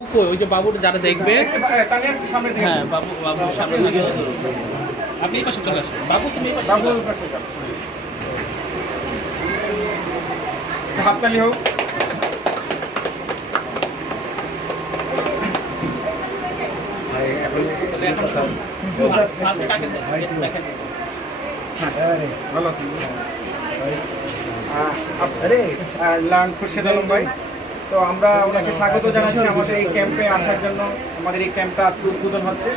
ওই যে বাবুর যারা দেখবে, সামনে থেকে হ্যাঁ বাবুর সামনে থেকে আপনি এই পাশে চলে আসেন। বাবু তুমি এই পাশে চলে বাবুর আসো। পাশে যাও। হাততালি হোক। তাহলে এখন ফার্স্ট কাকে দেখেন? ভালো আছেন? লায়ন খুরশেদ আলম ভাই, তো আমরা ওনাকে স্বাগত জানাচ্ছি আমাদের এই ক্যাম্পে আসার জন্য। আমাদের এই ক্যাম্পটা আজকে উদ্বোধন হচ্ছে।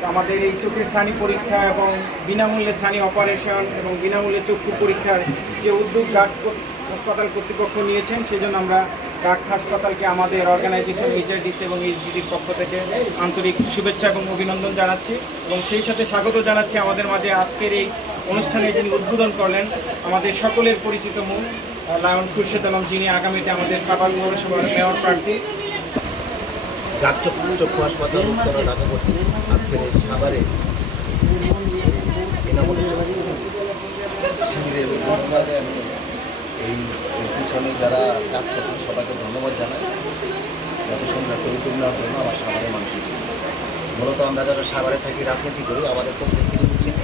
তো আমাদের এই চোখের ছানি পরীক্ষা এবং বিনামূল্যে ছানি অপারেশন এবং বিনামূল্যে চক্ষু পরীক্ষার যে উদ্যোগ ডাক হাসপাতাল কর্তৃপক্ষ নিয়েছেন, সেই জন্য আমরা ডাক হাসপাতালকে আমাদের অর্গানাইজেশন এইচআরডিসি এবং এইচডিডির পক্ষ থেকে আন্তরিক শুভেচ্ছা এবং অভিনন্দন জানাচ্ছি এবং সেই সাথে স্বাগত জানাচ্ছি আমাদের মাঝে আজকের এই অনুষ্ঠানে যিনি উদ্বোধন করলেন, আমাদের সকলের পরিচিত মুখ লায়ন খুরশেদ আলম, যিনি আগামীতে আমাদের সাভার পৌরসভার মেয়র প্রার্থী। ডাক চক্ষু হাসপাতাল উত্তরা ঢাকা কর্তৃক আজকের এই সাভারে বিনামূল্যে চক্ষু শিবিরের এই পিছনে যারা কাজ করছেন সবাইকে ধন্যবাদ জানাই। যত সুন্দর পরিপূর্ণ নেওয়ার জন্য আমার সাভারের মানুষের মূলত আমরা যারা সাভারে থাকি রাজনীতি করি, আমাদের প্রত্যেকেরই উচিত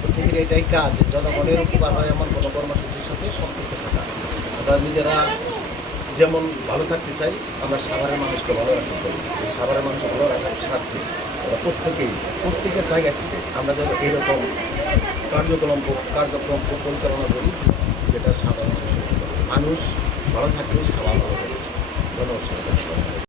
প্রত্যেকের এটাই কাজ জনগণের উপকার হয় এমন কোনো কর্মসূচির সাথে সম্পৃক্ত থাকা। আমরা নিজেরা যেমন ভালো থাকতে চাই, আমরা সাভারের মানুষকে ভালো রাখতে চাই। এই সাভারের মানুষ ভালো রাখার স্বার্থে আমরা প্রত্যেকের জায়গা থেকে আমরা যেন এইরকম কার্যক্রম পরিচালনা করি, যেটা সাধারণ মানুষ ভালো থাকলে সাভার ভালো থাকে। ধন্যবাদ।